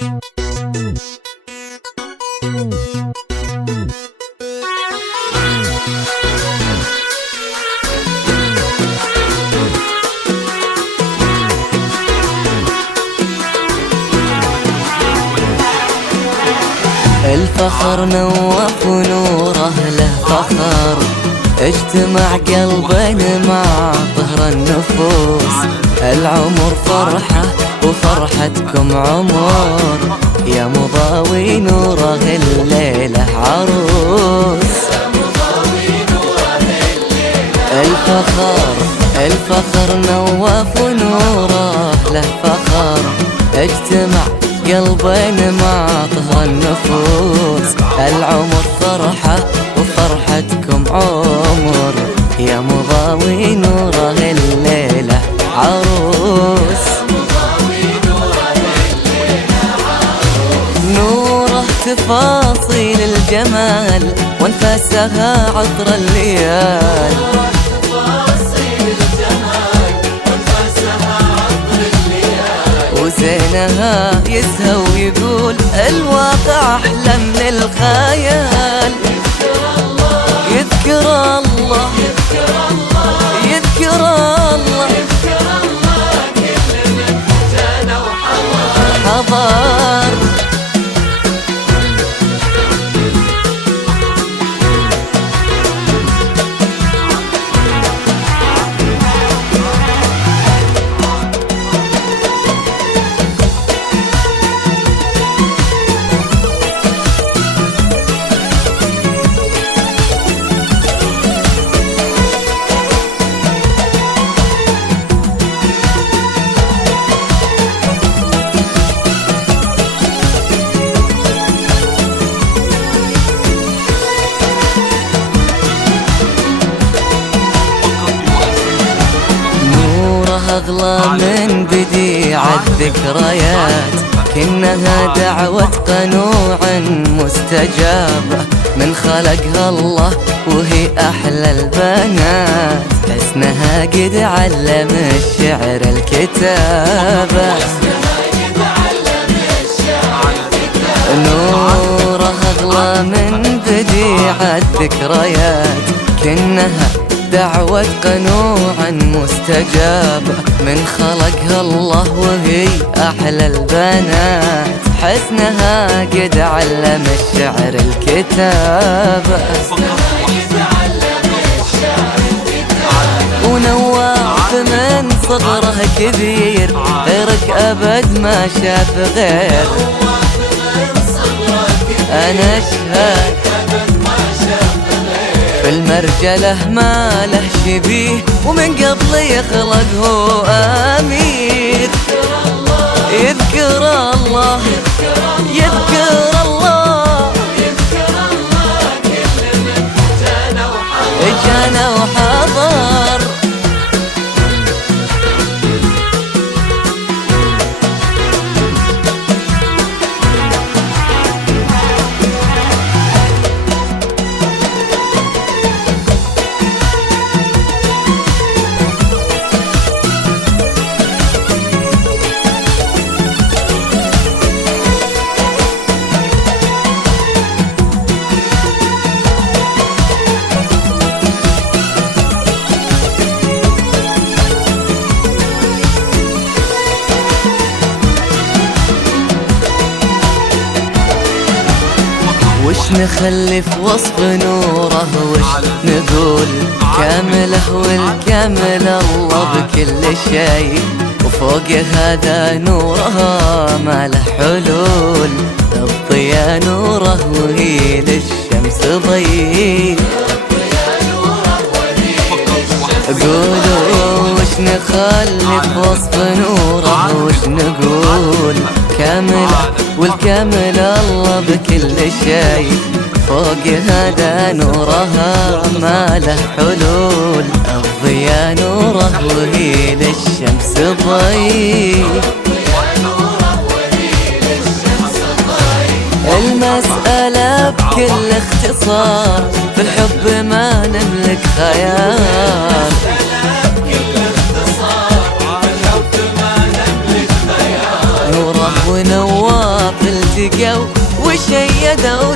الفخر نواف ونوره له فخر، اجتمع قلبين مع طهر النفوس. العمر فرحة وفرحتكم عمر، يا مضاوي نوره الليلة عروس. الفخر نواف ونوره له فخر، اجتمع قلبين مع طهر النفوس. العمر فرحة وفرحتكم عمر، يا مضاوي نوره الليلة عروس. نوره تفاصيل الجمال وانفاسها عطر الليال. وزينها يسهى ويقول الواقع أحلى من الخيال. يذكر الله يذكر الله كل من جانا وحضر. أغلى من بديع الذكريات، كأنها دعوة قنوع مستجابة من خلقها الله، وهي أحلى البنات. حسنها قد علم الشعر الكتابة. نورها أغلى من بديع الذكريات، كأنها دعوة قنوع مستجابة من خلقها الله، وهي أحلى البنات. حسنها قد علم الشعر الكتابة. ونواف من صغره كبير، غيرك أبد ما شاف غير. أنا أشهد في المرجله ما له شبيه، ومن قبل يخلق هو أمير. يذكر الله يذكر الله كل من جانا وحضر. وش نخلي في وصف نوره وش نقول؟ كامله والكامل الله بكل شيء، وفوق هذا نوره ما له حلول. الضياء نوره وهي للشمس ضي. قولوا وش نخلي في وصف نوره وش نقول؟ كامله والكامل الله بكل شيء، فوق هذا نورها ما له حلول. الضياء نوره وهي للشمس ضي. المسألة بكل اختصار، في الحب ما نملك خيار. نوره ونواف التقوا وشيدوا